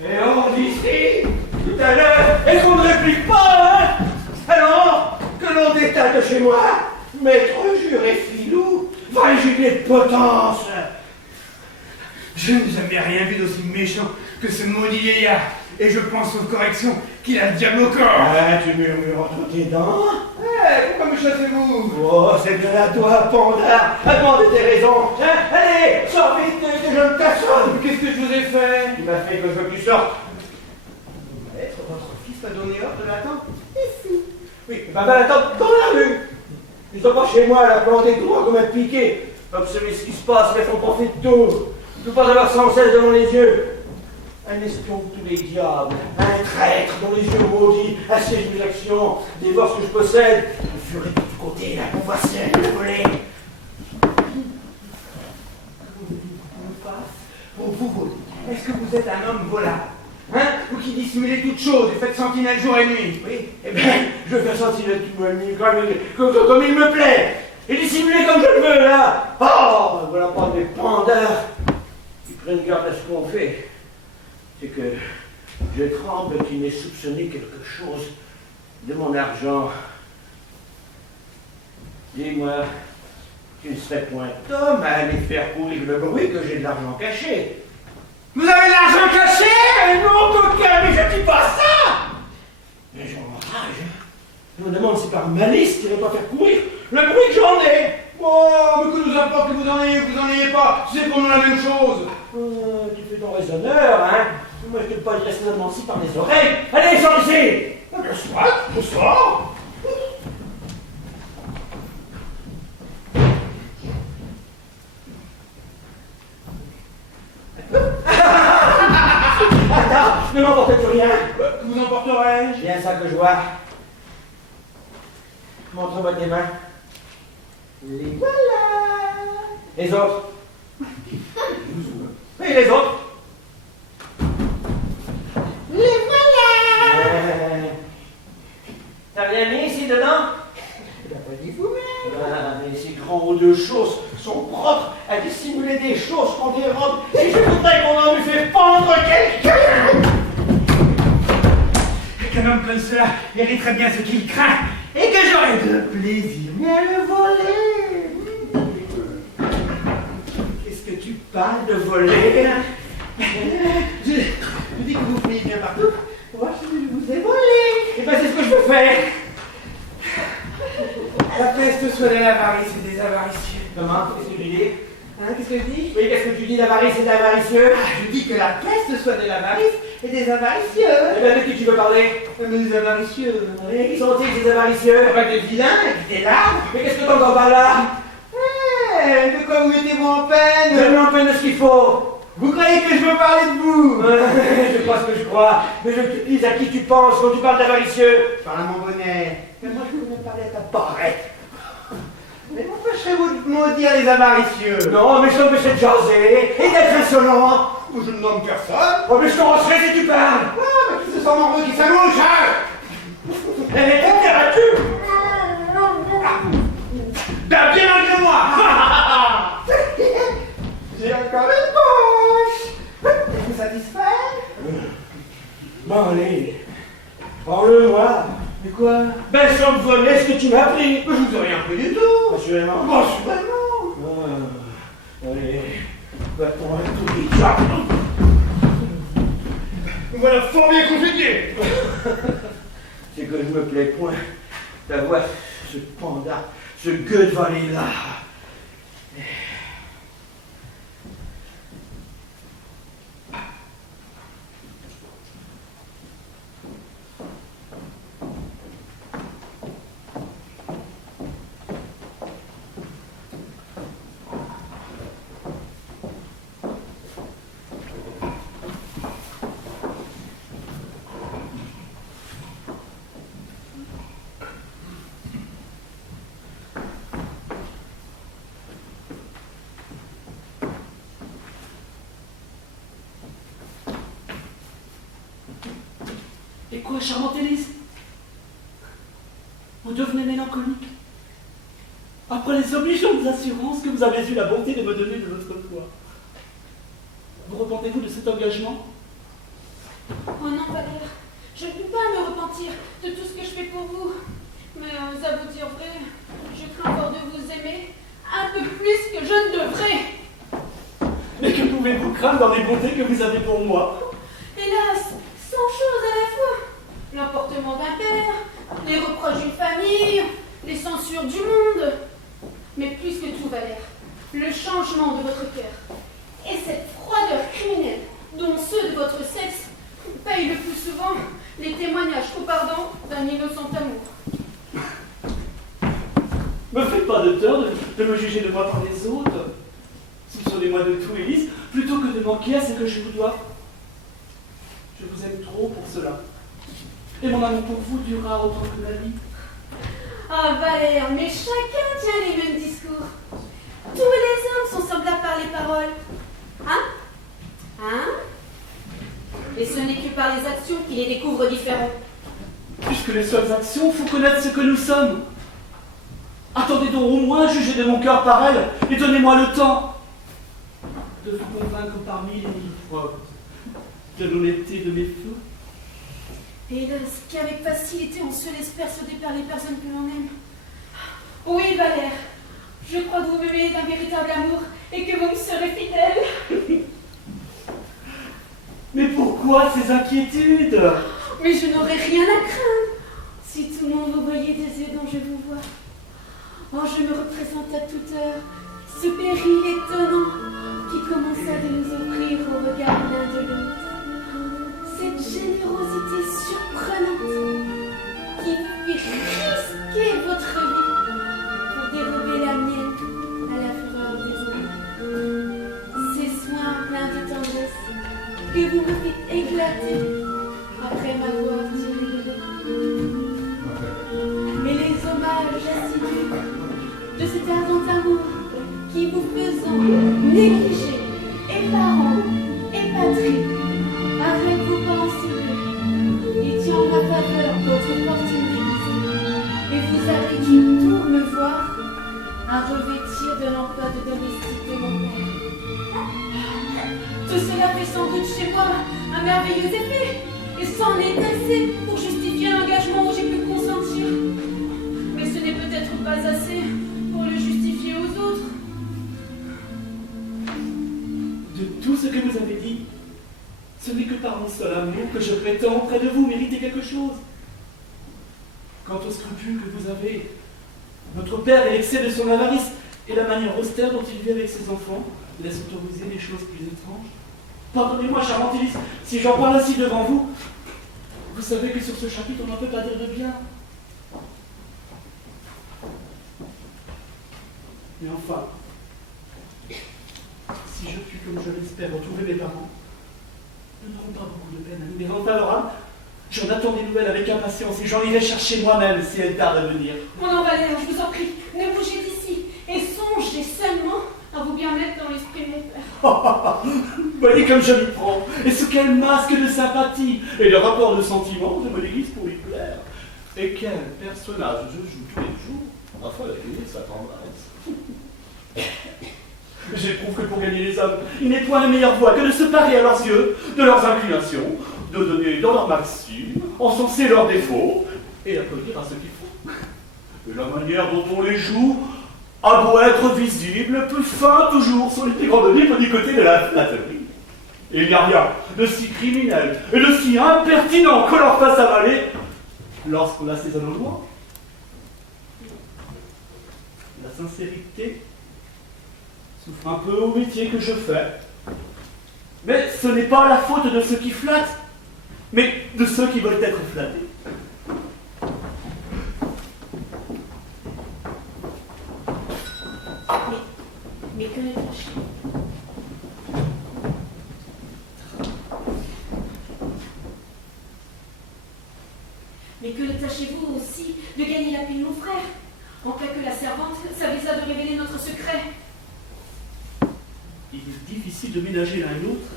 Et on dit ici, tout à l'heure, et qu'on ne réplique pas, hein? Alors, que l'on détale de chez moi, maître juré filou, va y jubiler de potence. Je n'ai jamais rien vu d'aussi méchant que ce maudit vieillard, et je pense aux corrections qu'il a le diable au corps. Ah, tu murmures entre tes dents. Pourquoi me chassez-vous? Oh, c'est bien à toi, Panda, à demander tes raisons. Hein? Allez, sors vite, que je ne t'assomme. Qu'est-ce que je vous ai fait? Tu m'as fait que je veux que tu sortes. Maître, votre fils m'a donné ordre de l'attendre ici. Oui, ben attends, dans la rue. Ils sont pas chez moi, là, plantés tout droit comme un piqué. Observez ce qui se passe, ils font profit de tout. Ne pas avoir sans cesse devant les yeux. Un espion de tous les diables, un traître dont les yeux maudits assiègent mes actions, dévore ce que je possède, le furet de tous côtés, la convoitière, le voler. Pour vous voler. Est-ce que vous êtes un homme volable? Hein? Vous qui dissimulez toutes choses et faites sentinelle jour et nuit? Oui, eh bien, je fais sentinelle tout ma nuit comme il me plaît. Et dissimuler comme je le veux, là. Oh, voilà pas des pandas qui prennent garde à ce qu'on fait. C'est que je tremble qu'il n'ait soupçonné quelque chose de mon argent. Dis-moi, tu ne serais point d'homme à aller faire courir le bruit que j'ai de l'argent caché. Vous avez de l'argent caché? Non, coquin, mais je dis pas ça! Mais j'en enrage. Je me demande si par malice tu ne pas faire courir le bruit que j'en ai. Oh, mais que nous importe que vous en ayez ou que vous en ayez pas, c'est pour nous la même chose. Tu fais ton raisonneur, hein? Moi, je ne peux pas rester seulement ici par les oreilles. Allez, sors ici! Je sors. Attends, ne m'emporte plus rien. Que vous emporterai-je? Bien ça que je vois. Montre-moi tes mains. Les voilà. Les autres. Oui, les autres. Les voilà. T'as rien mis ici dedans? Tu l'as pas dit vous-même. Ah, mais ces grands de choses sont propres à dissimuler des choses qu'on dérobe. Et je voudrais qu'on en lui fait pendre quelqu'un. Qu'un homme comme cela mériterait bien ce qu'il craint, et que j'aurais de plaisir à le voler. Qu'est-ce que tu parles de voler? Je dis que vous fouillez bien partout. Moi, je vous ai volé. Eh ben, c'est ce que je veux faire. La peste soit de l'avarice et des avaricieux. Comment? Qu'est-ce que tu dis? Hein, qu'est-ce que je dis? Oui, qu'est-ce que tu dis d'avarice et d'avaricieux? Je dis que la peste soit de l'avarice et des avaricieux. Eh ben, de qui tu veux parler? Mais des avaricieux. Oui, qui sont-ils, ces avaricieux? Pas des vilains et des larmes. Mais qu'est-ce que t'entends par là? De quoi vous mettez-vous en peine? Je me peine de ce qu'il faut. Vous croyez que je veux parler de vous? Je crois ce que je crois, mais je te dis à qui tu penses quand tu parles d'avaricieux. Je parle à mon bonnet. Mais moi, je voudrais parler à ta barrette. Mais m'empêcherez-vous de maudire les avaricieux? Non, mais je t'empêcherai de jaser et d'être insolent. Je ne nomme personne. Oh, mais je te rancerai si tu parles. Ah, mais qui se sent morveux, qui s'amouche, hein? Eh, t'as-tu? T'as bien que moi. J'ai encore une poche. Êtes-vous satisfait? Bon, allez, parle-moi. Mais quoi? Ben, sans me voler ce que tu m'as pris. Je vous ai rien pris du tout. Assurément. Assurément. Allez, va-t'en un tout idiot. Voilà fort bien congédié. C'est que je me plais point d'avoir ce panda, ce gueux de vallée là. Et quoi, charmante Élise? Vous devenez mélancolique? Après les obligeantes assurances que vous avez eu la bonté de me donner de votre foi. Vous repentez-vous de cet engagement? Valère. Je ne peux pas me repentir de tout ce que je fais pour vous. Mais à vous dire vrai, je crains fort de vous aimer un peu plus que je ne devrais. Mais que pouvez-vous craindre dans les bontés que vous avez pour moi? Hélas, 100 choses à la fois. L'emportement d'un père, les reproches d'une famille, les censures du monde. Mais plus que tout, Valère, le changement de votre cœur et cette froideur criminelle dont ceux de votre sexe payent le plus souvent les témoignages au pardon d'un innocent amour. Me faites pas de tort de me juger de moi par les autres. Soupçonnez-moi de tout, Élise, plutôt que de manquer à ce que je vous dois. Je vous aime trop pour cela. Et mon amour pour vous durera autant que ma vie. Ah, Valère, mais chacun tient les mêmes discours. Tous les hommes sont semblables par les paroles. Hein? Hein? Et ce n'est que par les actions qui les découvrent différents. Puisque les seules actions font connaître ce que nous sommes. Attendez donc au moins juger de mon cœur par elle et donnez-moi le temps de vous convaincre parmi les mille preuves de l'honnêteté de mes feux. Hélas, qu'avec facilité on se laisse persuader par les personnes que l'on aime. Oui, Valère, je crois que vous m'aimez d'un véritable amour et que vous me serez fidèle. Mais pourquoi ces inquiétudes? Mais je n'aurais rien à craindre si tout le monde vous voyait des yeux dont je vous vois. Oh, je me représente à toute heure ce péril étonnant qui commença de nous offrir au regard l'un de l'autre. Cette générosité surprenante qui fait risquer votre vie pour dérober la mienne à la fureur des autres. Ces soins pleins de tendresse que vous me faites éclater après m'avoir tiré de l'eau. Mais les hommages assidus de cet ardent amour qui vous faisant négliger parents et patrie, avec vos pensées, et tient en ma faveur votre fortune déguisée, et vous avez dû pour me voir à revêtir de l'emploi de domestique de mon père. Tout cela fait sans doute chez moi un merveilleux effet, et c'en est assez pour justifier l'engagement où j'ai pu consentir. Mais ce n'est peut-être pas assez pour le justifier aux autres. De tout ce que vous avez dit, ce n'est que par mon seul amour que je prétends auprès de vous mériter quelque chose. Quant aux scrupules que vous avez, votre père et l'excès de son avarice et la manière austère dont il vit avec ses enfants laissent autoriser les choses plus étranges. Pardonnez-moi, charmante Élise, si j'en parle ainsi devant vous. Vous savez que sur ce chapitre, on n'en peut pas dire de bien. Mais enfin, si je puis, comme je l'espère, retrouver mes parents, nous n'aurons pas beaucoup de peine à nous les rendre favorables. J'en attends des nouvelles avec impatience et j'en irai chercher moi-même si elles tardent à venir. Mon Valère, je vous en prie, ne bougez d'ici et songez seulement à vous bien mettre dans l'esprit de mon père. Voyez comme je m'y prends, et sous quel masque de sympathie et de rapport de sentiment je me déguise pour lui plaire. Et quel personnage je joue tous les jours afin d'accueillir sa tendresse. J'éprouve que pour gagner les hommes, il n'est point la meilleure voie que de se parer à leurs yeux de leurs inclinations, de donner dans leurs maximes, encenser leurs défauts et applaudir à ceux qu'il faut. Et la manière dont on les joue a beau être visible, plus fin toujours sur les plus grandes livres du côté de la flatterie. Et il n'y a rien de si criminel et de si impertinent qu'on leur fasse avaler lorsqu'on l'assaisonne au loin. La sincérité souffre un peu au métier que je fais. Mais ce n'est pas la faute de ceux qui flattent, mais de ceux qui veulent être flattés. Mais que le tâchez. Mais que le tâchez-vous aussi de gagner la paix de mon frère, en cas que la servante s'avisa de révéler notre secret. Il est difficile de ménager l'un et l'autre.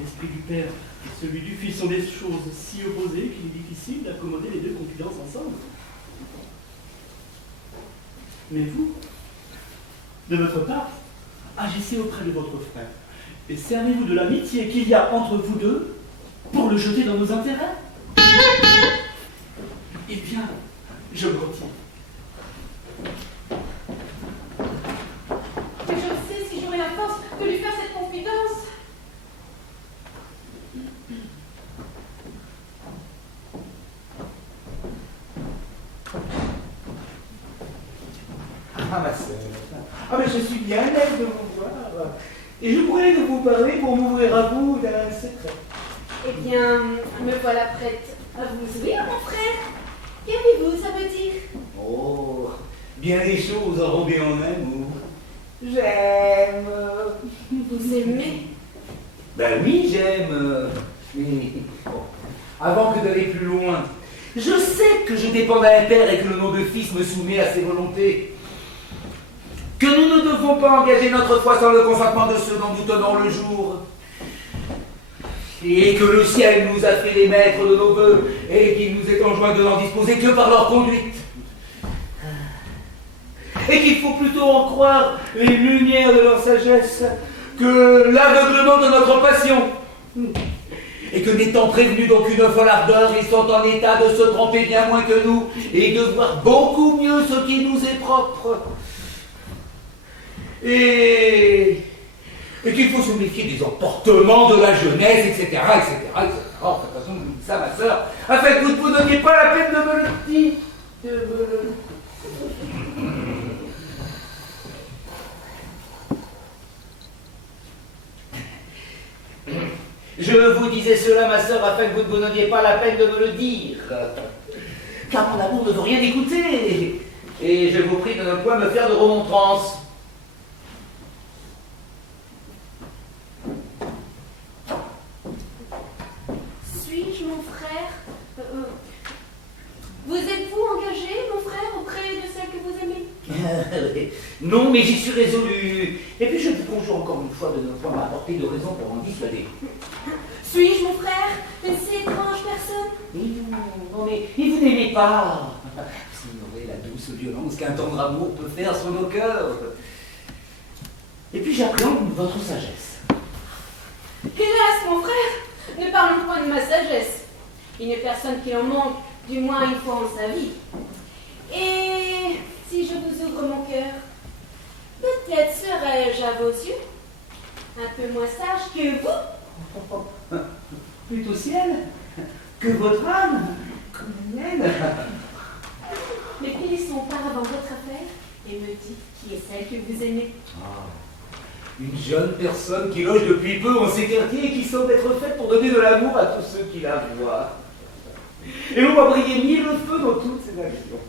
L'esprit du père et celui du fils sont des choses si opposées qu'il est difficile d'accommoder les deux confidences ensemble. Mais vous, de votre part, agissez auprès de votre frère et servez-vous de l'amitié qu'il y a entre vous deux pour le jeter dans nos intérêts? Eh bien, je me retire. Mais je sais si j'aurai la force de lui faire cette confidence. Ah, ma sœur. Ah, mais je suis bien aise de vous voir. Et je pourrais de vous parler pour m'ouvrir à vous d'un secret. Eh bien, me voilà prête à vous oublier, mon frère. Qu'avez-vous, ça veut dire? Oh, bien des choses auront bien en amour. J'aime. Vous aimez? Ben oui, j'aime. Mais bon, avant que d'aller plus loin, je sais que je dépends d'un père et que le nom de fils me soumet à ses volontés. Que nous ne devons pas engager notre foi sans le consentement de ceux dont nous tenons le jour. Et que le ciel nous a fait les maîtres de nos vœux et qu'il nous est enjoint de n'en disposer que par leur conduite. Et qu'il faut plutôt en croire les lumières de leur sagesse que l'aveuglement de notre passion. Et que n'étant prévenus d'aucune folle ardeur, ils sont en état de se tromper bien moins que nous et de voir beaucoup mieux ce qui nous est propre. Et qu'il faut se méfier des emportements de la jeunesse, etc., etc., etc. Oh, de toute façon, je vous dis ça, ma sœur, afin que vous ne vous donniez pas la peine de me le dire. Je vous disais cela, ma sœur, afin que vous ne vous donniez pas la peine de me le dire. Car mon amour ne veut rien écouter. Et je vous prie de ne point me faire de remontrances. Suis-je mon frère? Vous êtes-vous engagé, mon frère, auprès de celle que vous aimez? Non, mais j'y suis résolu. Et puis je vous conjure encore une fois de ne point m'apporter de raison pour en dissuader. Suis-je mon frère? Une si étrange personne? Non, mais vous n'aimez pas. Vous ignorez la douce violence qu'un tendre amour peut faire sur nos cœurs. Et puis j'appréhende votre sagesse. Hélas, mon frère, ne parlons point de ma sagesse. Il n'est personne qui en manque, du moins une fois en sa vie. Et si je vous ouvre mon cœur, peut-être serais-je à vos yeux un peu moins sage que vous? Plutôt ciel que votre âme, comme la mienne. Mais finissons auparavant votre affaire et me dites qui est celle que vous aimez. Une jeune personne qui loge depuis peu en ces quartiers et qui semble être faite pour donner de l'amour à tous ceux qui la voient. Et on va briller mille feux dans toutes ces nations.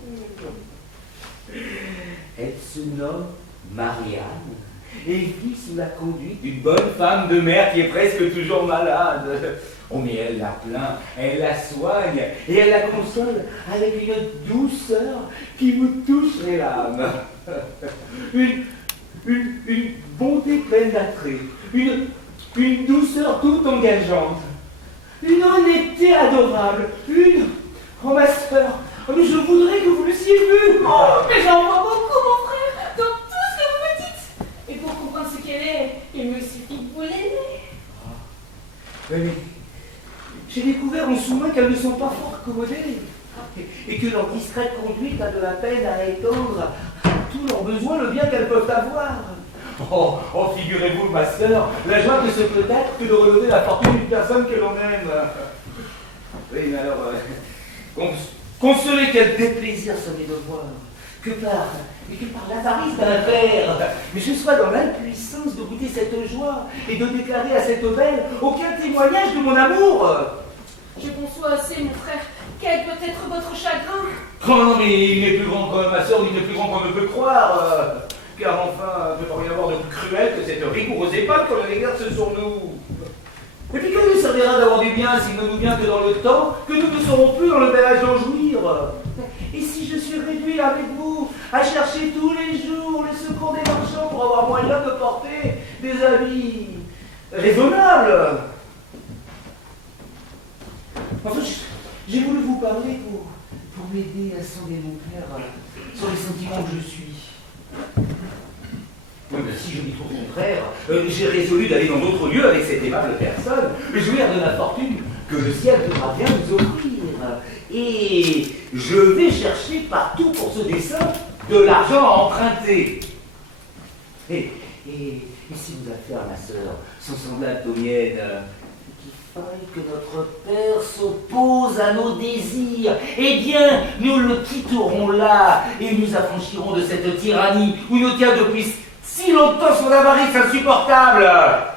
Elle se nomme Marianne et vit sous la conduite d'une bonne femme de mère qui est presque toujours malade. Oh, mais elle la plaint, elle la soigne et elle la console avec une douceur qui vous toucherait l'âme. Une bonté pleine d'attrait, une douceur toute engageante, une honnêteté adorable, Oh, ma sœur, mais je voudrais que vous l'eussiez vue. Oh, mais j'en vois beaucoup, mon frère, dans tout ce que vous me dites. Et pour comprendre ce qu'elle est, il me suffit de vous l'aimer. Oui, j'ai découvert en sous-main qu'elles ne sont pas fort accommodées et que leur discrète conduite a de la peine à étendre à tous leurs besoins le bien qu'elles peuvent avoir. Oh, figurez-vous, ma sœur, la joie que ce peut être que de relever la fortune d'une personne que l'on aime. Oui, mais alors, consoler quel déplaisir ce n'est de voir que par l'avarice d'un père, mais je sois dans l'impuissance de goûter cette joie et de déclarer à cette belle aucun témoignage de mon amour. Je conçois assez, mon frère, quel peut être votre chagrin. Oh non, mais il n'est plus grand que ma sœur, il n'est plus grand qu'on ne peut croire. Car enfin, ne peut rien y avoir de plus cruel que cette rigoureuse épave qu'on exerce sur nous. Et puis que nous servira d'avoir du bien s'il ne nous vient que dans le temps, que nous ne serons plus dans le bel âge d'en jouir. Et si je suis réduit avec vous à chercher tous les jours le secours des marchands pour avoir moyen de porter des habits raisonnables. Enfin, j'ai voulu vous parler pour m'aider à sonder mon cœur sur les sentiments que je suis. Oui, mais si je dis au contraire, j'ai résolu d'aller dans d'autres lieux avec cette aimable personne, jouir de la fortune que le ciel voudra bien nous offrir. Et je vais chercher partout pour ce dessin de l'argent à emprunter. Et si nos affaires, ma sœur, sont semblables aux miennes, qu'il faille que notre père s'oppose à nos désirs, eh bien, nous le quitterons là et nous affranchirons de cette tyrannie où nous tient depuis si longtemps son avarice insupportable.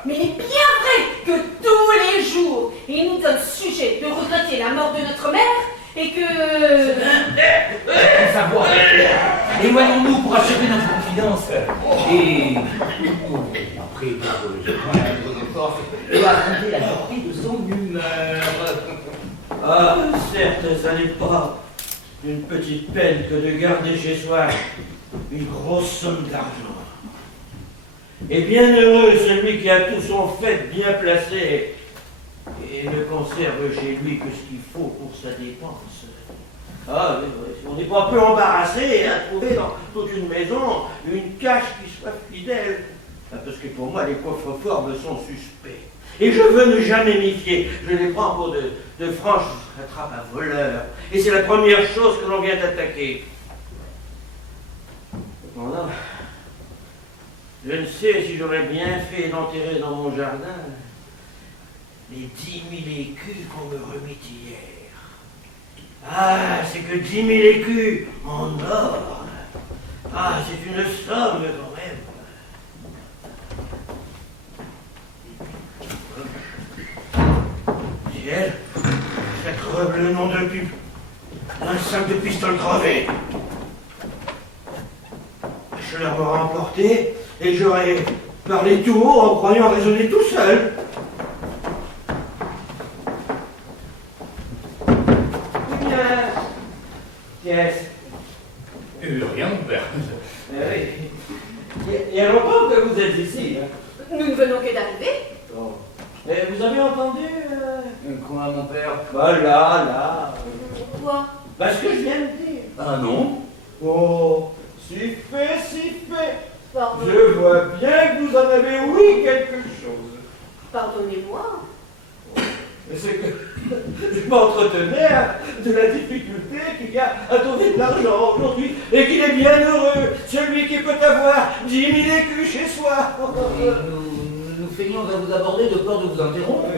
Mais il est bien vrai que tous les jours, il nous donne sujet de regretter la mort de notre mère et que... Pour savoir, éloignons-nous pour achever notre confidence. Et après, je prends nos forces et affronter la portée de son humeur. Ah, certes, ça n'est pas une petite peine que de garder chez soi une grosse somme d'argent. Et bien heureux celui qui a tout son fait bien placé et ne conserve chez lui que ce qu'il faut pour sa dépense. Ah, on n'est pas peu embarrassé à trouver dans toute une maison une cache qui soit fidèle. Parce que pour moi, les coffres forts me sont suspects. Et je veux ne jamais m'y fier. Je les prends pour de franches attrapes à voleurs. Et c'est la première chose que l'on vient attaquer. Cependant, je ne sais si j'aurais bien fait d'enterrer dans mon jardin les 10 000 écus qu'on me remit hier. Ah, c'est que 10 000 écus en or. Ah, c'est une somme quand même. Ciel, ça creve le nom de pipe. Un sac de pistoles crevé. Je l'aurais emporté et j'aurais parlé tout haut en croyant raisonner tout seul. Qu'est-ce? Rien, mon père. Oui. Il y a longtemps que vous êtes ici. Hein? Nous ne venons que d'arriver. Bon. Mais vous avez entendu Quoi, mon père? Bah là. Quoi? Bah ce que je viens de dire. Ah non? Oh, si fait. Pardon. Je vois bien que vous en avez ouï quelque chose. Pardonnez-moi. Mais c'est que je m'entretenais de la difficulté qu'il y a à trouver de l'argent aujourd'hui et qu'il est bien heureux, celui qui peut avoir 10 000 écus chez soi. Et nous feignons à vous aborder de peur de vous interrompre.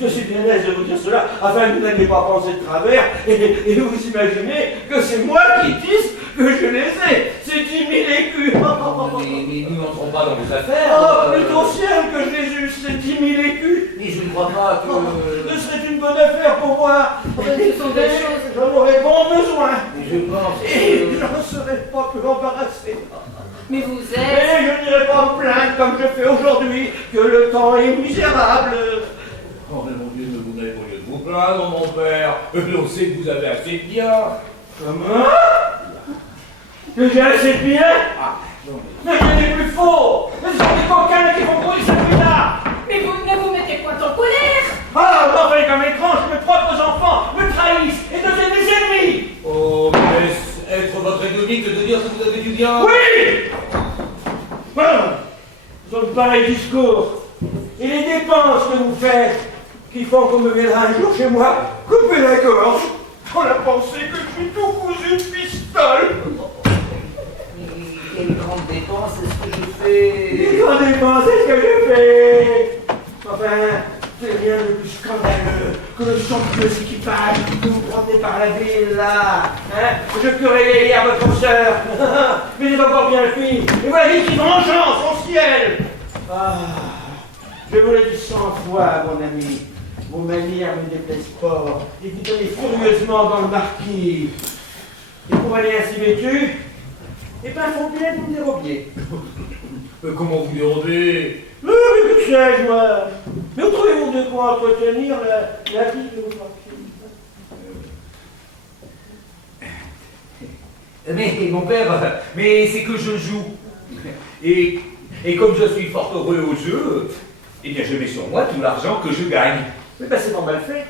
Je suis bien aise de vous dire cela, afin que vous n'alliez pas penser de travers et vous imaginez que c'est moi qui tisse que je les ai, ces 10 000 écus. Mais nous n'entrons pas dans vos affaires. Oh, plutôt ciel que je les eusse, ces 10 000 écus. Et je ne crois pas que... Ce serait une bonne affaire pour moi. Ce sont des choses... J'en aurais bon besoin. Mais je pense Et que... je ne serais pas peu embarrassé. Mais vous êtes... Mais je n'irai pas me plaindre comme je fais aujourd'hui, que le temps est misérable. Oh, mais mon Dieu, ne vous n'avez pas lieu de vous plaindre, mon père. On sait que vous avez assez de bien. Comment? Que j'ai assez de bien? Mais il est plus faux. Ce sont des coquins qui vont courir celui-là. Mais vous ne vous mettez point en colère. Ah, non, mais comme étrange, mes propres enfants me trahissent et deviennent mes ennemis. Oh, mais être votre ennemi que de dire que vous avez du bien. Oui! Bon, ce sont de pareils discours. Et les dépenses que vous faites, qui font qu'on me viendra un jour chez moi, couper la gorge, on a pensé que je suis tout cousu de pistoles. Quelle grande dépense est-ce que je fais? Les grandes dépenses, c'est ce que je fais. Enfin, c'est rien de plus scandaleux que le somptueux équipage que vous prenez par la ville, là. Hein? Je querellais hier votre sœur, mais j'ai encore bien fui. Et voilà qui vengeance au ciel. Ah, je vous l'ai dit 100 fois, mon ami. Vos manières me déplaisent pas. Et vous donnez furieusement dans le marquis. Et pour aller ainsi vêtu, eh ben, faut bien que vous me dérobiez. Mais comment vous dérobez? Mais que sais-je, moi? Mais où trouvez-vous de quoi entretenir la vie que vous portez? Mais mon père, mais c'est que je joue. Et comme je suis fort heureux au jeu, eh bien je mets sur moi tout l'argent que je gagne. Mais ben, c'est pas mal fait.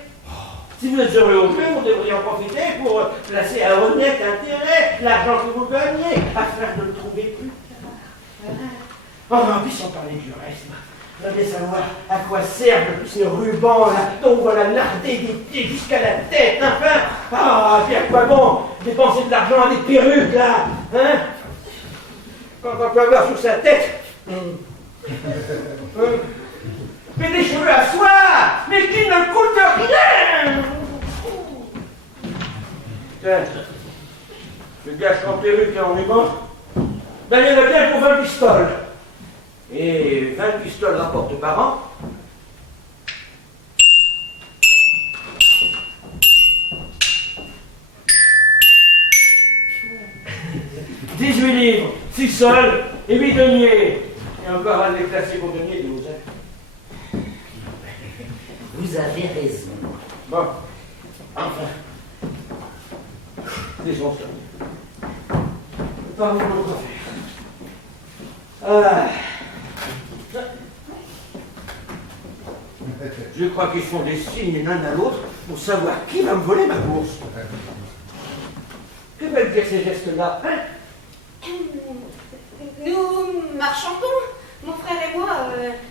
Si vous êtes heureux au jeu, vous devriez en profiter pour placer à honnête intérêt l'argent que vous gagnez, afin de le trouver plus tard. Enfin, puis sans parler du reste, J'aimerais savoir à quoi servent tous ces rubans là, dont voilà narder des pieds jusqu'à la tête, enfin. Ah, puis à quoi bon dépenser de l'argent à des perruques là, hein? Quand on peut avoir sur sa tête. Mais des cheveux à soie, mais qui ne coûtent rien. Tiens, je gâche en perruque et en ruban. Ben, il y en a bien pour 20 pistoles. Et 20 pistoles rapportent par an. 18 livres, 6 sols et 8 deniers. Et encore un déclassé pour denier, 12. Vous avez raison. Bon, enfin. L'essentiel. Parlons de notre affaire. Ah. Je crois qu'ils font des signes l'un à l'autre pour savoir qui va me voler ma bourse. Que veulent dire ces gestes-là, hein? Nous marchandons, mon frère et moi,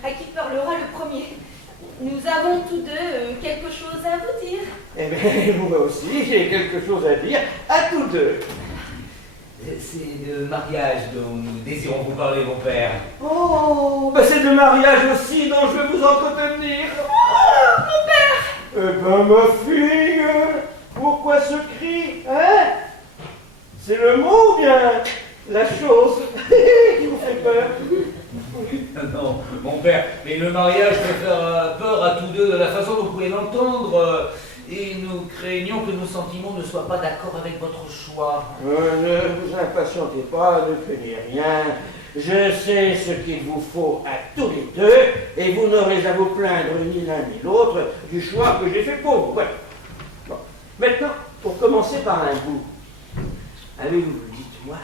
à qui parlera le premier. Nous avons tous deux quelque chose à vous dire. Eh bien, moi aussi, j'ai quelque chose à dire à tous deux. C'est de mariage dont nous désirons vous parler, mon père. Oh, ben c'est de mariage aussi dont je vais vous entretenir. Oh, mon père! Eh ben, ma fille, pourquoi ce cri, hein? C'est le mot ou bien la chose qui vous fait peur? Non, mon père, mais le mariage peut faire peur à tous deux de la façon dont vous pouvez l'entendre. Et nous craignons que nos sentiments ne soient pas d'accord avec votre choix. Ne vous impatientez pas, ne craignez rien. Je sais ce qu'il vous faut à tous les deux, et vous n'aurez à vous plaindre ni l'un ni l'autre du choix que j'ai fait pour vous. Voilà. Bon. Maintenant, pour commencer par un bout, avez-vous, dites-moi,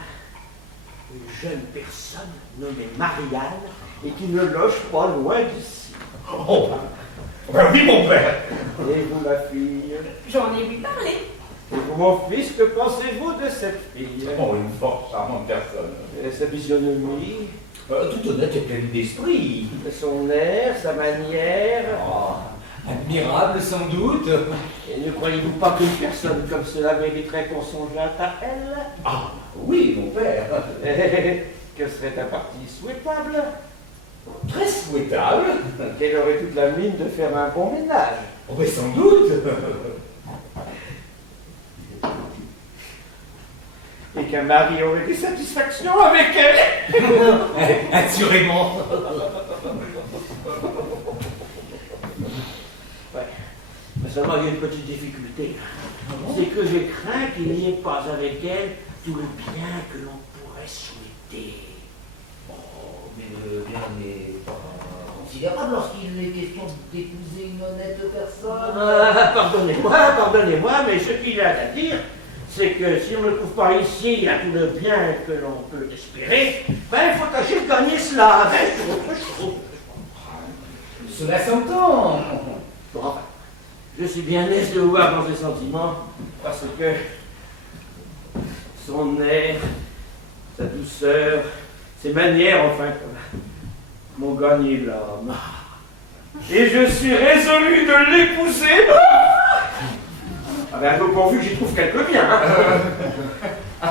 une jeune personne nommée Marianne et qui ne loge pas loin d'ici? Oh, ben oui, mon père. Et vous, ma fille? J'en ai ouï parler. Et vous, mon fils, que pensez-vous de cette fille? Oh, une fort charmante personne. Et sa physionomie, Tout honnête et pleine d'esprit. son air, sa manière. Oh, admirable sans doute. Et ne croyez-vous pas qu'une personne comme cela mériterait qu'on songeât à elle? Ah, oui, mon père. Que serait un parti souhaitable? Très souhaitable. Qu'elle aurait toute la mine de faire un bon ménage. Oh, mais sans doute. Et qu'un mari aurait des satisfactions avec elle. Assurément. Ouais. Mais seulement il y a une petite difficulté. C'est que je crains qu'il n'y ait pas avec elle tout le bien que l'on pourrait souhaiter. Oh, mais le bien n'est pas considérable lorsqu'il est question d'épouser une honnête personne. Ah, pardonnez-moi, mais ce qu'il a à dire, c'est que si on ne trouve pas ici à tout le bien que l'on peut espérer, ben il faut tâcher de gagner cela avec autre chose. Cela s'entend. Bon, enfin, je suis bien aise de vous voir dans ces sentiments, parce que son air, sa douceur, ses manières, enfin, m'ont gagné l'âme. Et je suis résolu de l'épouser. Ah ben, pourvu que j'y trouve quelque bien. Hein.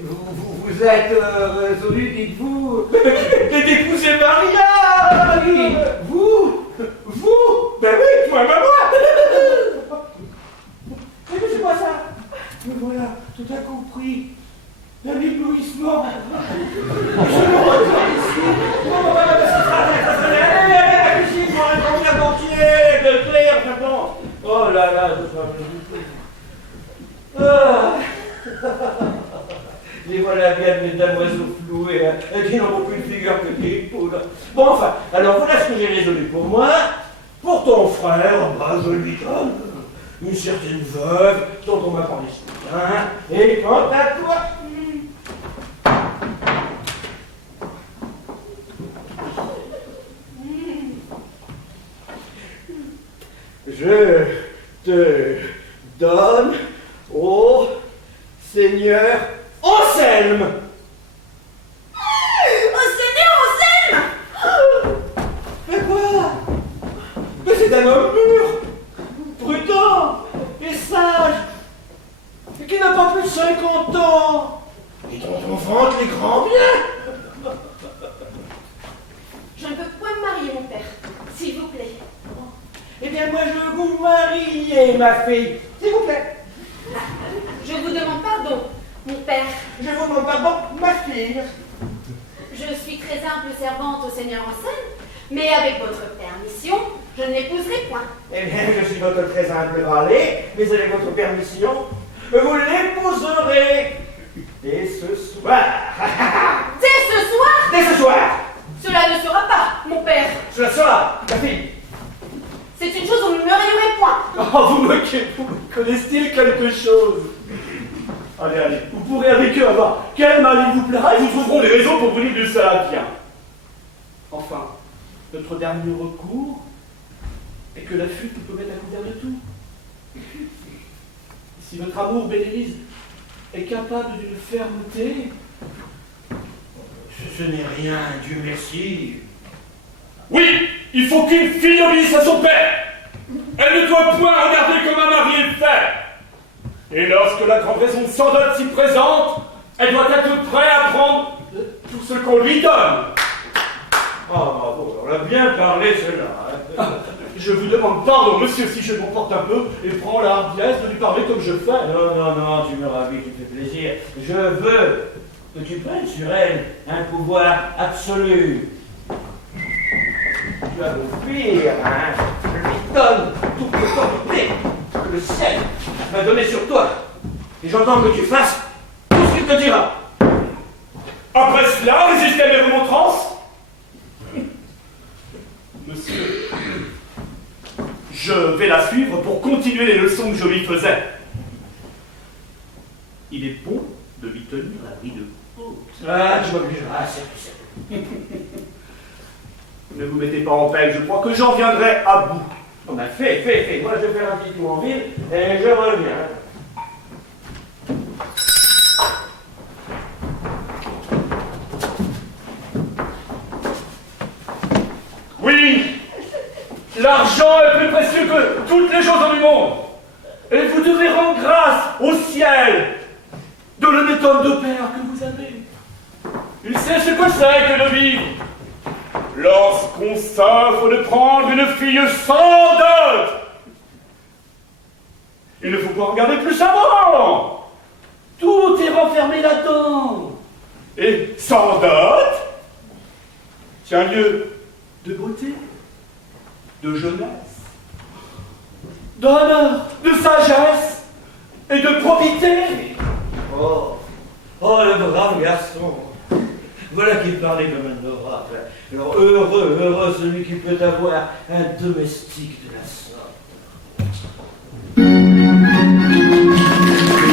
Vous êtes résolu, dites-vous. D'épouser Maria. Oui, Vous. Ben oui, moi. Mais c'est pas ça. Me voilà tout à coup pris d'un éblouissement. Je me retourne ici. Allez, ici, pour un concert entier, de clair, j'attends. Oh là là, les voilà bien mes damoiseaux floués, qui n'ont aucune figure que des poudres. Bon, enfin, alors voilà ce que j'ai résolu pour moi. Pour ton frère, bah, je lui donne une certaine veuve dont on m'a parlé ce matin. Et quant à toi, je te donne au Seigneur Anselme. Oh, C'est un homme mûr, prudent et sage, et qui n'a pas plus de 50 ans, et dont on vante les grands biens. Je ne peux point me marier, mon père, s'il vous plaît. Eh bien, moi, je veux vous marier, ma fille, s'il vous plaît. Je vous demande pardon, mon père. Je vous demande pardon, ma fille. Je suis très humble servante au Seigneur en scène, mais avec votre permission, je ne l'épouserai point. Eh bien, je suis votre très humble valet, mais avec votre permission, vous l'épouserez dès ce soir. Dès ce soir, Dès ce soir. cela ne sera pas, mon père. Cela sera, ma fille. C'est une chose où vous ne me marierez point. Oh, vous me connaissez-t-il quelque chose? Allez, allez, vous pourrez avec eux avoir quel mari vous plaira et vous trouveront des raisons pour vous dire de cela bien. Enfin, notre dernier recours est que la fuite peut mettre à couvert de tout. Si votre amour, Bénélice, est capable d'une fermeté... Ce n'est rien, Dieu merci. Oui, il faut qu'une fille obéisse à son père. Elle ne doit point regarder comme un mari est fait. Et lorsque la grande raison sans dot s'y présente, elle doit être prête à prendre tout ce qu'on lui donne. Ah, bravo, on a bien parlé, cela. Je vous demande pardon, monsieur, si je m'emporte un peu et prends la hardiesse de lui parler comme je fais. Non, non, non, tu me ravis, tu me fais plaisir. Je veux que tu prennes sur elle un pouvoir absolu. Tu vas m'offrir, hein. Je lui donne toute l'autorité que le ciel m'a donnée sur toi. Et j'entends que tu fasses tout ce qu'il te dira. Après cela, résistez à mes remontrances. Monsieur, je vais la suivre pour continuer les leçons que je lui faisais. Il est bon de lui tenir la bride haute. Ah, tu m'obligeras, c'est. Ne vous mettez pas en peine, je crois que j'en viendrai à bout. Oh, ben fais. Moi, je vais faire un petit tour en ville et je reviens. Oui, l'argent est plus précieux que toutes les choses du monde. Et vous devez rendre grâce au ciel de l'honnête homme de père que vous avez. Il sait ce que c'est que de vivre. Lorsqu'on s'offre de prendre une fille sans dot, il ne faut pas regarder plus avant. Tout est renfermé là-dedans. Et sans dot, c'est un lieu de beauté, de jeunesse, d'honneur, de sagesse et de probité. Oh, le brave garçon. Voilà qui parlait comme un oracle. Alors heureux celui qui peut avoir un domestique de la sorte.